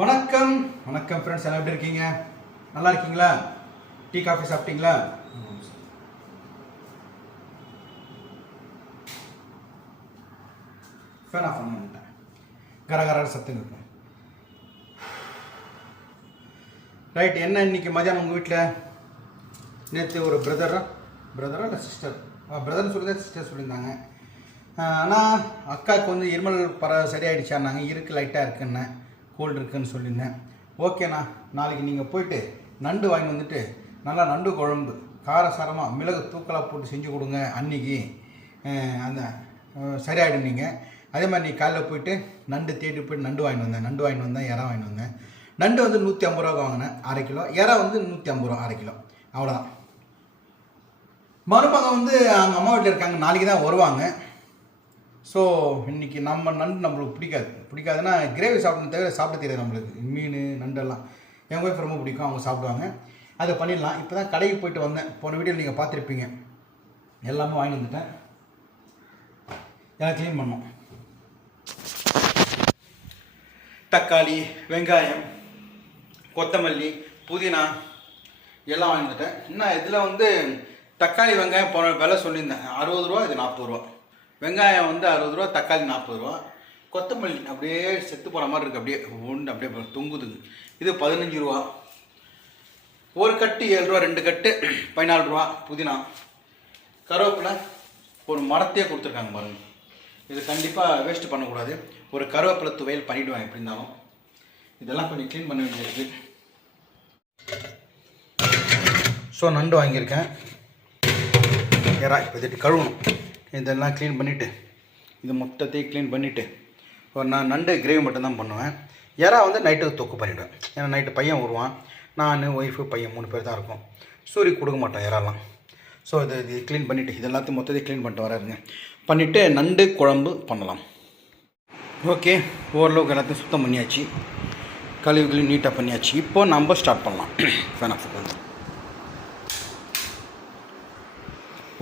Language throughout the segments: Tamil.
வணக்கம் வணக்கம் ஃப்ரெண்ட்ஸ், எல்லாம் எப்படி இருக்கீங்க? நல்லா இருக்கீங்களா? டீ காஃபி சாப்பிட்டீங்களா? ஃபேன் ஆஃப் பண்ணிட்டேன். கரகர சத்தம் இருக்கும். ரைட், என்ன இன்னைக்கு மதியானம் உங்கள் வீட்டில்? நேற்று ஒரு பிரதரா இல்லை சிஸ்டர், பிரதர்னு சொல்லி தான் சிஸ்டர் சொல்லியிருந்தாங்க. ஆனால் அக்காவுக்கு வந்து இருமல் சரியாயிடுச்சான்னாங்க. இருக்கு, லைட்டாக இருக்குன்னு, கோல்டு இருக்குன்னு சொல்லியிருந்தேன். ஓகேண்ணா, நாளைக்கு நீங்கள் போயிட்டு நண்டு வாங்கி வந்துட்டு நல்லா நண்டு குழம்பு காரசாரமாக மிளகு தூக்கலாக போட்டு செஞ்சு கொடுங்க. அன்றைக்கி அந்த சரியாயிடும். நீங்கள் அதே மாதிரி நீ காலையில் போயிட்டு நண்டு தேடி போய்ட்டு நண்டு வாங்கிட்டு வந்தேன். இறா வாங்கிட்டு வந்தேன். நண்டு வந்து 150 ரூபா வாங்கினேன், 1/2 கிலோ. இறா வந்து 150 ரூபா, 1/2 கிலோ. அவ்வளோதான். மருமகன் வந்து அவங்க அம்மா வீட்டில் இருக்காங்க, நாளைக்கு தான் வருவாங்க. ஸோ இன்றைக்கி நண்டு நம்மளுக்கு பிடிக்காதுன்னா கிரேவி சாப்பிடணும், தவிர சாப்பிட தெரியாது நம்மளுக்கு. மீன் நண்டெல்லாம் எங்கள் ஒய்ஃப் ரொம்ப பிடிக்கும், அவங்க சாப்பிடுவாங்க. அதை பண்ணிடலாம். இப்போ தான் கடைக்கு போயிட்டு வந்தேன். போன வீடியோவில் நீங்கள் பார்த்துருப்பீங்க. எல்லாமே வாங்கி வந்துட்டேன். எல்லாம் க்ளீன் பண்ணோம். தக்காளி, வெங்காயம், கொத்தமல்லி, புதினா எல்லாம் வாங்கி வந்துட்டேன். இன்னும் இதில் வந்து தக்காளி வெங்காயம் போன விலை சொல்லியிருந்தேன், 60 ரூபா, இது 40 ரூபா. வெங்காயம் வந்து 60 ரூபா, தக்காளி 40 ரூபா. கொத்தமல்லி அப்படியே செத்து போகிற மாதிரி இருக்குது, அப்படியே ஒன்று அப்படியே தொங்குதுங்க. இது 15 ரூபா. ஒரு கட்டு 7 ரூபா, 2 கட்டு 14 ரூபா. புதினா, கருவேப்பிலை ஒரு மரத்தையே கொடுத்துருக்காங்க பாருங்க. இது கண்டிப்பாக வேஸ்ட் பண்ணக்கூடாது. ஒரு கருவேப்பிலை துவையல் பண்ணிவிடுவேன் எப்படி இருந்தாலும். இதெல்லாம் கொஞ்சம் க்ளீன் பண்ண வேண்டியது. ஸோ நண்டு வாங்கியிருக்கேன். ஏறா இப்போ இதை கழுவணும். இதெல்லாம் க்ளீன் பண்ணிவிட்டு, இது மொத்தத்தையும் க்ளீன் பண்ணிவிட்டு, நான் நண்டு கிரேவி மட்டும்தான் பண்ணுவேன். இறா வந்து நைட்டுக்கு தொக்கு பண்ணிவிடுவேன். ஏன்னா நைட்டு பையன் வருவான், நான் ஒய்ஃபு பையன் 3 பேர் தான் இருக்கும். சூரி கொடுக்க மாட்டோம் இறாலாம். ஸோ இது க்ளீன் பண்ணிவிட்டு, இது எல்லாத்தையும் மொத்தத்தையும் க்ளீன் பண்ணிட்டு வராருங்க. பண்ணிவிட்டு நண்டு குழம்பு பண்ணலாம். ஓகே, ஓரளவுக்கு எல்லாத்தையும் சுத்தம் பண்ணியாச்சு, கழுவி நீட்டாக பண்ணியாச்சு. இப்போது நம்ம ஸ்டார்ட் பண்ணலாம். ஃபேன் ஆஃப் பண்ணலாம்.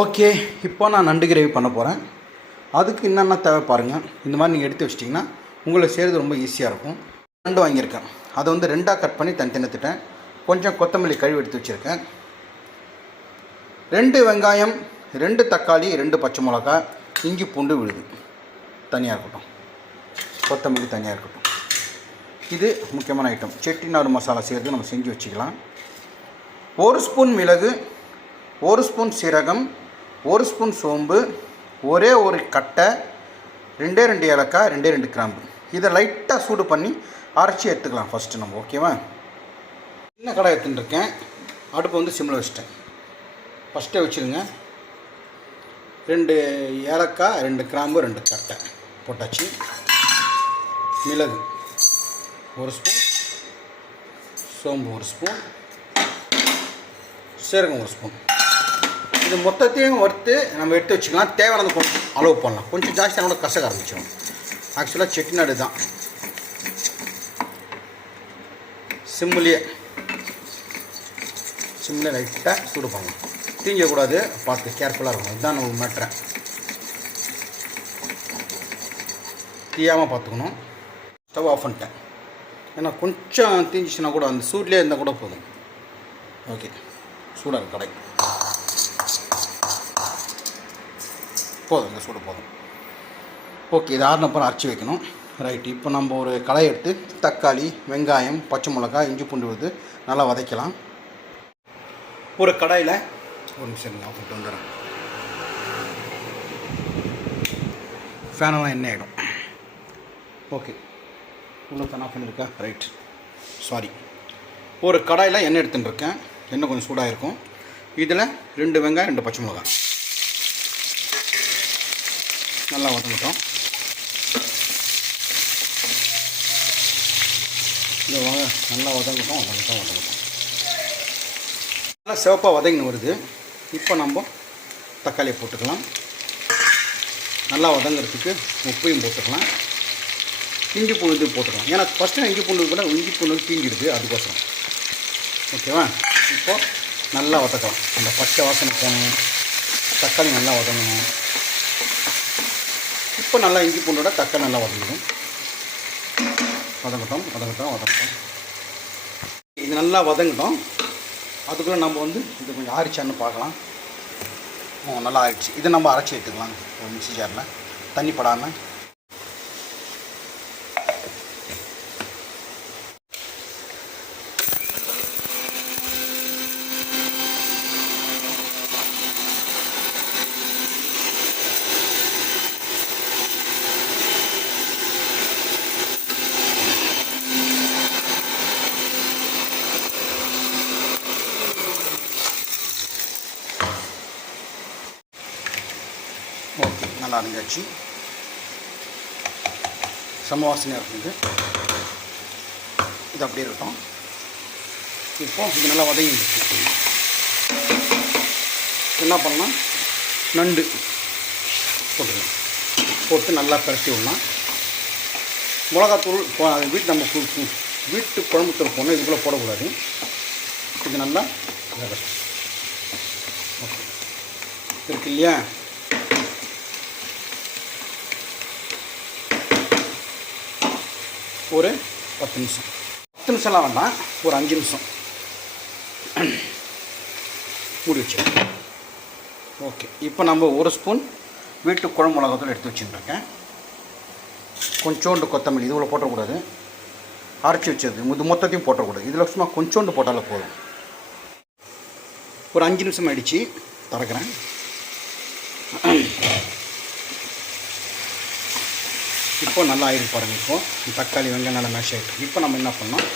ஓகே, இப்போ நான் நண்டு கிரேவி பண்ண போகிறேன். அதுக்கு என்னென்ன தேவை பாருங்கள். இந்த மாதிரி நீங்கள் எடுத்து வச்சிட்டிங்கன்னா உங்களுக்கு செய்கிறது ரொம்ப ஈஸியாக இருக்கும். நண்டு வாங்கியிருக்கேன், அதை வந்து 2ஆக கட் பண்ணி தனித்தனித்துட்டேன். கொஞ்சம் கொத்தமல்லி கழுவி எடுத்து வச்சுருக்கேன். 2 வெங்காயம், 2 தக்காளி, 2 பச்சை மிளகா, இஞ்சி பூண்டு விழுது தனியாக இருக்கட்டும், கொத்தமல்லி தனியாக இருக்கட்டும். இது முக்கியமான ஐட்டம். செட்டிநாடு மசாலா செய்கிறது நம்ம செஞ்சு வச்சுக்கலாம். 1 ஸ்பூன் மிளகு, 1 ஸ்பூன் சீரகம், 1 ஸ்பூன் சோம்பு, ஒரே ஒரு கட்டை, 2 ஏலக்காய், 2 கிராம்பு. இதை லைட்டாக சூடு பண்ணி அரைச்சி எடுத்துக்கலாம் ஃபஸ்ட்டு நம்ம. ஓகேவா? சின்ன கடாய் எடுத்துட்டுருக்கேன். அடுப்பை வந்து சிம்மில் வச்சுட்டேன். ஃபஸ்ட்டே வச்சுருங்க. 2 ஏலக்காய், 2 கிராம்பு, 2 கட்டை போட்டாச்சு. மிளகு 1 ஸ்பூன், சோம்பு 1 ஸ்பூன், சீரகம் 1 ஸ்பூன். இது மொத்தத்தையும் வறுத்து நம்ம எடுத்து வச்சுக்கலாம். தேவையானது கொஞ்சம் அளவு பண்ணலாம். கொஞ்சம் ஜாஸ்தியாக கூட கசக்க ஆரம்பிச்சிடும். ஆக்சுவலாக செட்டிநாடு தான். சிம்மிலே லைட்டாக சூடு பண்ணலாம். தீஞ்சக்கூடாது, பார்த்து கேர்ஃபுல்லாக இருக்கணும். இதுதான் நம்ம மேட்ரு. தீயாமல் பார்த்துக்கணும். ஸ்டவ் ஆஃப் பண்ணிட்டேன். ஏன்னா கொஞ்சம் தீஞ்சிச்சுன்னா கூட அந்த சூட்லேயே இருந்தால் கூட போதும். ஓகே, சூடாக இருக்கு கடை. போதும், இந்த சூடு போதும். ஓகே, இது ஆறுனப்புறம் அரைச்சி வைக்கணும். ரைட், இப்போ நம்ம ஒரு கடாய் எடுத்து தக்காளி, வெங்காயம், பச்சை மிளகாய், இஞ்சி பூண்டு விழுது நல்லா வதக்கலாம். ஒரு கடாயில் ஒரு நிமிஷம் ஆஃப் பண்ணிட்டு வந்துடுறேன். ஃபேனெல்லாம் என்ன ஆகிடும். ஓகே, உள்ள ஃபேன் ஆஃப் பண்ணியிருக்கா? Right, sorry. ஒரு கடாயில் எண்ணெய் எடுத்துட்டுருக்கேன். எண்ணெய் கொஞ்சம் சூடாக இருக்கும். இதில் 2 வெங்காயம், 2 பச்சை மிளகாய் நல்லா வதங்கட்டும். இந்த நல்லா வதங்கட்டும். நல்லா சிவப்பாக வதங்கின்னு வருது. இப்போ நம்ம தக்காளியை போட்டுக்கலாம். நல்லா வதங்கிறதுக்கு உப்பையும் போட்டுக்கலாம். இஞ்சி பூண்டு போட்டுக்கலாம். ஏன்னா ஃபஸ்ட்டு இஞ்சி பூண்டு கூட இஞ்சி பூண்டு தீங்கிடுது, அதுக்கோசரம். ஓகேவா? இப்போது நல்லா வதக்கலாம். அந்த பச்சை வாசனை போகணும், தக்காளி நல்லா வதங்கணும். இப்போ நல்லா இஞ்சி பூண்டோட தக்காளி நல்லா வதங்கணும். வதங்கட்டும். இது நல்லா வதங்கட்டும். அதுக்குள்ளே நம்ம வந்து இது கொஞ்சம் ஆறிச்சான்னு பார்க்கலாம். நல்லா ஆயிடுச்சு. இதை நம்ம அரைச்சி எடுத்துக்கலாம் ஒரு மிக்ஸி ஜாரில், தண்ணி படாமல். ஓகே, நல்லா அரைஞ்சாச்சு. சமவாசனையாக இருக்குது. இது அப்படியே இருக்கட்டும். இப்போ இது நல்லா வதங்கிடுச்சு. என்ன பண்ணலாம், நண்டு போட்டுக்கலாம். போட்டு நல்லா பரட்டி விடலாம். மிளகாத்தூள் நம்ம வீட்டு குழம்புத்தூள் போடணும். இதுக்குள்ளே போடக்கூடாது. இது நல்லா ஓகே இருக்கு இல்லையா. ஒரு 10 நிமிஷம், 10 நிமிஷம்லாம் வேண்டாம், ஒரு 5 நிமிஷம் மூடி வச்சுருக்கேன். ஓகே, இப்போ நம்ம ஒரு ஸ்பூன் வீட்டு குழம்பு மிளகாத்தூள் எடுத்து வச்சுருக்கேன். கொஞ்சோண்டு கொத்தமல்லி, இதுவில் போட்டக்கூடாது. அரைச்சி வச்சது இது மொத்தத்தையும் போட்டக்கூடாது. இதில் சும்மா கொஞ்சோண்டு போட்டாலே போதும். ஒரு 5 நிமிஷம் ஆகிடுச்சு. திறக்கிறேன். இப்போ நல்லா ஆயிருக்கு பாருங்கள். இப்போது தக்காளி வெங்காயம் நல்லா மேஷ் ஆகிட்டு. இப்போ நம்ம என்ன பண்ணோம்,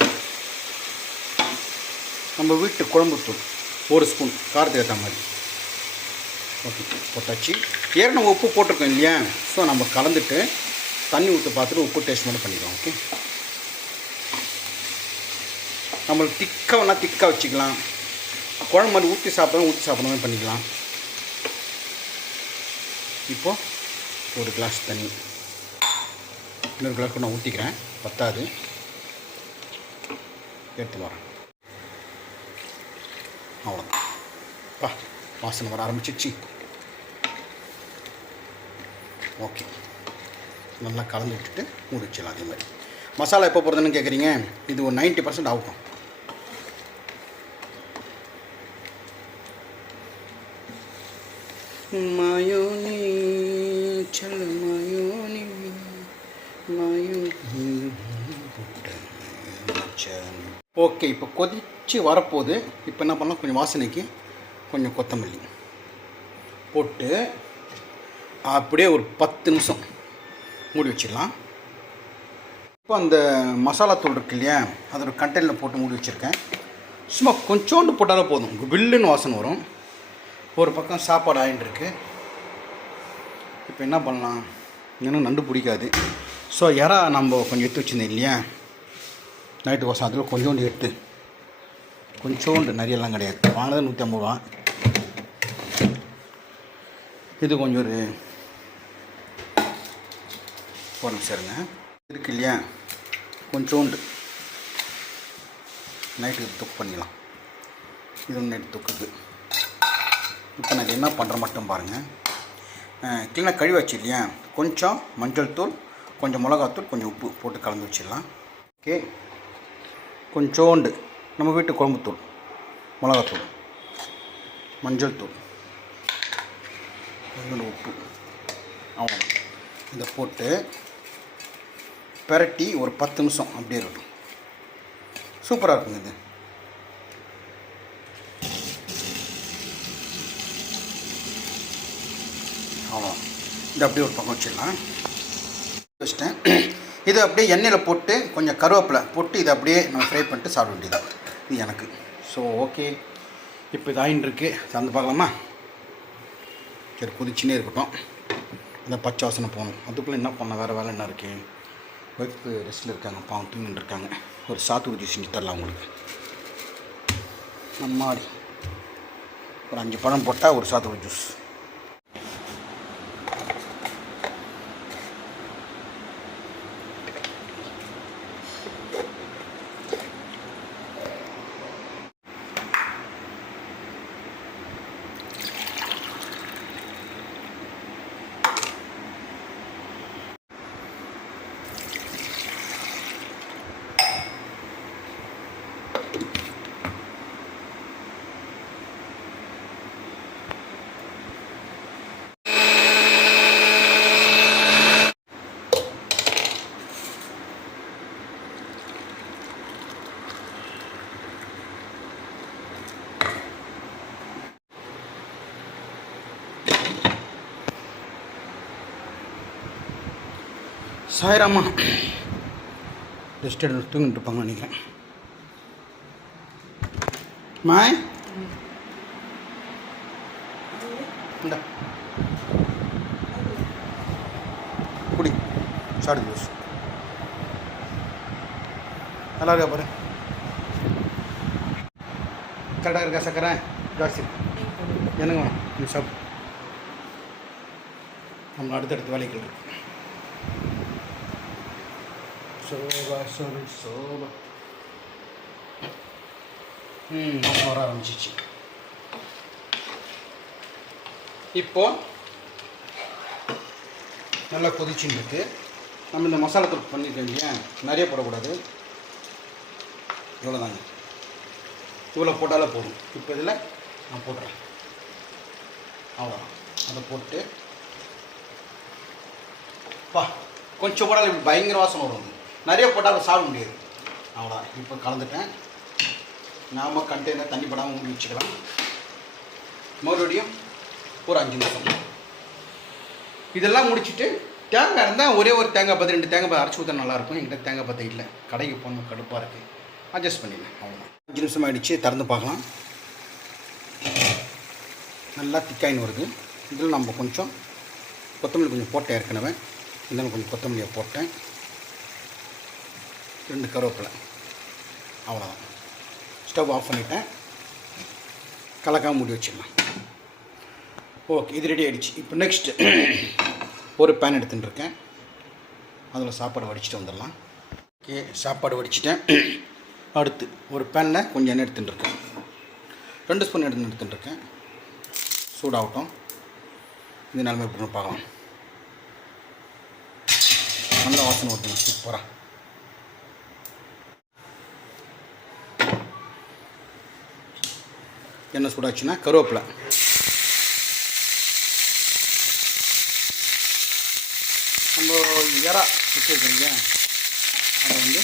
நம்ம வீட்டு குழம்புத்தூள் ஒரு ஸ்பூன் காரத்துக்கு ஏற்ற மாதிரி ஓகே போட்டாச்சு. ஏற்கனவே உப்பு போட்டிருக்கோம் இல்லையா. ஸோ நம்ம கலந்துட்டு தண்ணி ஊற்றி பார்த்துட்டு உப்பு டேஸ்ட் மட்டும் பண்ணிக்கலாம். ஓகே, நம்மளுக்கு திக்காக வேணால் திக்காக வச்சுக்கலாம். குழம்பு மாதிரி ஊற்றி சாப்பிட்றோம் பண்ணிக்கலாம். இப்போது ஒரு கிளாஸ் தண்ணி, இன்னொரு கிளாஸ் நான் ஊற்றிக்கிறேன். பத்தாது, எடுத்து வரேன். அவ்வளோதான். வாசனை வர ஆரம்பிச்சிச்சு. ஓகே, நல்லா கலந்து விட்டுட்டு மூடி வச்சிடலாம். அதே மாதிரி மசாலா எப்போ போடுறதுன்னு கேட்குறீங்க. இது ஒரு 90% ஆகும். மாயோனி சல் மாயோனி ஓகே, இப்போ கொதித்து வரப்போகுது. இப்போ என்ன பண்ணலாம், கொஞ்சம் வாசனைக்கு கொஞ்சம் கொத்தமல்லி போட்டு அப்படியே ஒரு 10 நிமிஷம் மூடி வச்சிடலாம். இப்போ அந்த மசாலா தூள் இருக்கு இல்லையா, அதை ஒரு கண்டெய்னரில் போட்டு மூடி வச்சுருக்கேன். சும்மா கொஞ்சோண்டு போட்டாலே போதும், வில்லுன்னு வாசனை வரும். ஒரு பக்கம் சாப்பாடு ஆகிட்டுருக்கு. இப்போ என்ன பண்ணலாம், இன்னும் நண்டு பிடிக்காது. ஸோ இறா நம்ம கொஞ்சம் எடுத்து வச்சுருந்தேன் இல்லையா நைட்டு வாசம், அதில் கொஞ்சோண்டு எடுத்து, கொஞ்சோண்டு நிறையெல்லாம் கிடையாது, வாங்கினது 150 ரூபா. இது கொஞ்சம் ஒரு நிமிஷம் இருங்க. இருக்கு இல்லையா, கொஞ்சோண்டு நைட்டுக்கு தொக்கு பண்ணிடலாம். இது ஒன்று நைட்டு தொக்குது. இப்போ நான் என்ன பண்ணுறேன் மட்டும் பாருங்கள். க்ளீனாக கழுவி வச்சு இல்லையா, கொஞ்சம் மஞ்சள் தூள், கொஞ்சம் மிளகாத்தூள், கொஞ்சம் உப்பு போட்டு கலந்து வச்சிடலாம். ஓகே, கொஞ்சோண்டு நம்ம வீட்டு குழம்புத்தூள், மிளகாத்தூள், மஞ்சள் தூள், கொஞ்சோண்டு உப்பு, அவ்வளோ இதை போட்டு பெரட்டி ஒரு 10 நிமிஷம் அப்படியே இருக்கும். சூப்பராக இருக்குங்க இது. அவ்வளோ இது அப்படியே ஒரு பக்கம் வச்சிடலாம். வச்சிட்டேன். இது அப்படியே எண்ணெயில் போட்டு கொஞ்சம் கருவேப்பிலை போட்டு இதை அப்படியே நம்ம ஃப்ரை பண்ணிட்டு சாப்பிட வேண்டியதான் இது எனக்கு. ஸோ ஓகே, இப்போ இது ஆயின்ட்டுருக்கு. சார்ந்து பார்க்கலாமா? சரி, கொதிச்சுனே இருக்கட்டும். இந்த பச்சை வாசனை போகணும். அதுக்குள்ளே என்ன பண்ண, வேறு வேலை என்ன இருக்குது. ஒய்ஃப் ரெஸ்ட்டில் இருக்காங்க, பாவம் தூங்கிட்டு இருக்காங்க. ஒரு சாத்துக்குடி ஜூஸ் செஞ்சு தரலாம் உங்களுக்கு. நம்மாடி ஒரு 5 பழம் போட்டால் ஒரு சாத்துக்குடி ஜூஸ். சாய்ராமா ரெஸ்ட் எடுத்து தூங்கிட்டு இருப்பாங்க நினைக்கிறேன். மாய் இந்த குடி சாடு ஜூஸ் நல்லா இருக்கா பாரு. கரெக்டாக இருக்கா சக்கரை ஜாஸ்தி என்னங்க வேணும் நீ சாப்பிடு. நம்ம அடுத்தடுத்து வேலைகள் இருக்கு. சோபா சோபா சோபா வர ஆரம்பிச்சிச்சு. இப்போ நல்லா கொதிச்சுன்னு இருக்கு. நம்ம இந்த மசாலா தூள் பண்ணியிருக்கோம் இல்லையா, நிறைய போடக்கூடாது, இவ்வளோதாங்க. இவ்வளோ போட்டாலே போதும். இப்போ இதில் நான் போட்டுறேன், அவ்வளோதான். அதை போட்டு கொஞ்சம் போட்டாலும் இப்படி பயங்கர வாசனை வரும். நிறைய போட்டாலும் சாப்பிட முடியாது. அவ்வளோதான். இப்போ கலந்துட்டேன். நாம் கண்டெய்னர் தண்ணி படாமல் மூடி வச்சுக்கலாம். மறுபடியும் ஒரு 5 நிமிஷம் இதெல்லாம் முடிச்சுட்டு தேங்காய் இருந்தால் ஒரே ஒரு தேங்காய் பார்த்து 2 தேங்காய் பார்த்து அரைச்சி ஊற்ற நல்லாயிருக்கும். என்கிட்ட தேங்காய் பார்த்து இல்லை, கடைக்கு போகணும், கடுப்பாக இருக்குது. அட்ஜஸ்ட் பண்ணிடலாம். அவ்வளோதான். 5 நிமிஷம் ஆகிடுச்சு. திறந்து பார்க்கலாம். நல்லா திக்காயின்னு வருது. இதில் நம்ம கொஞ்சம் கொத்தமல்லி கொஞ்சம் போட்டேன் ஏற்கனவே. இருந்தாலும் கொஞ்சம் கொத்தமல்லியை போட்டேன். 2 கருவேப்பிலை. அவ்வளோதான். ஸ்டவ் ஆஃப் பண்ணிவிட்டேன். கலக்காம மூடி வச்சிடலாம். ஓகே, இது ரெடி ஆகிடுச்சு. இப்போ நெக்ஸ்ட்டு ஒரு பேன் எடுத்துட்டுருக்கேன். அதில் சாப்பாடு வடிச்சிட்டு வந்துடலாம். ஓகே, சாப்பாடு வடிச்சிட்டேன். அடுத்து ஒரு பேனில் கொஞ்சம் எண்ணெய் எடுத்துட்டுருக்கேன். 2 ஸ்பூன் எடுத்துட்டுருக்கேன். சூடாகட்டும். இந்த நிலமை எப்படின்னு பார்க்கலாம். நல்ல வாசனை வருதுங்க, சூப்பராக. எண்ணெய் சூடாச்சுன்னா கருவேப்பிலை, நம்ம இறா வச்சுருக்கோம் இல்லையா, அதை வந்து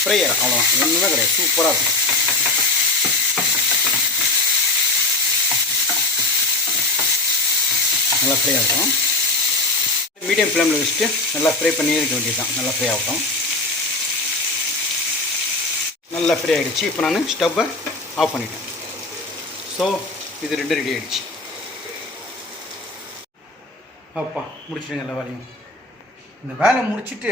ஃப்ரை இறா, அவ்வளோதான். ஒன்றுமே கிடையாது, சூப்பராக இருக்கும். நல்லா ஃப்ரை ஆகட்டும். மீடியம் ஃப்ளேமில் வச்சுட்டு நல்லா ஃப்ரை பண்ணி இருக்க வேண்டியது தான். நல்லா ஃப்ரை ஆகட்டும். நல்லா ஃப்ரை ஆகிடுச்சு. இப்போ நான் ஸ்டவ்வை ஆஃப் பண்ணிட்டேன். ஸோ இது 2 ரெடி ஆகிடுச்சு. அப்பா முடிச்சுட்டுங்க எல்லா வேலையும். இந்த வேலை முடிச்சுட்டு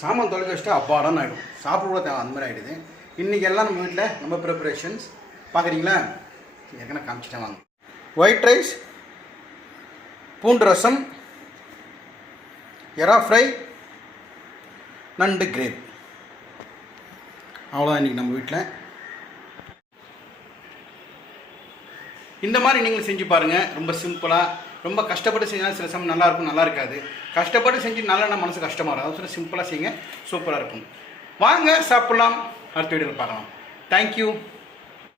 சாமான் தொலைக்க வச்சுட்டு அப்பாடான்னு ஆகிடும். சாப்பிட கூட தேவை, அந்த மாதிரி ஆகிடுது. இன்றைக்கி எல்லாம் நம்ம வீட்டில் நம்ம ப்ரிப்பரேஷன்ஸ் பார்க்குறீங்களா, ஏற்கனவே காமிச்சிட்டேன். வாங்க. ஒயிட் ரைஸ், பூண்டு ரசம், எறா ஃப்ரை, நண்டு கிரேவி. அவ்வளோதான் இன்றைக்கி நம்ம வீட்டில். இந்த மாதிரி நீங்களும் செஞ்சு பாருங்கள். ரொம்ப சிம்பிளாக, ரொம்ப கஷ்டப்பட்டு செஞ்சாலும் சில சமயம் நல்லாயிருக்கும், நல்லா இருக்காது. கஷ்டப்பட்டு செஞ்சு நல்லா மனசு கஷ்டமாக இருக்கும். அது சிம்பிளாக செய்யுங்க, சூப்பராக இருக்கும். வாங்க சாப்பிட்லாம். அடுத்த வீடியோவில் பார்க்கலாம். தேங்க்யூ.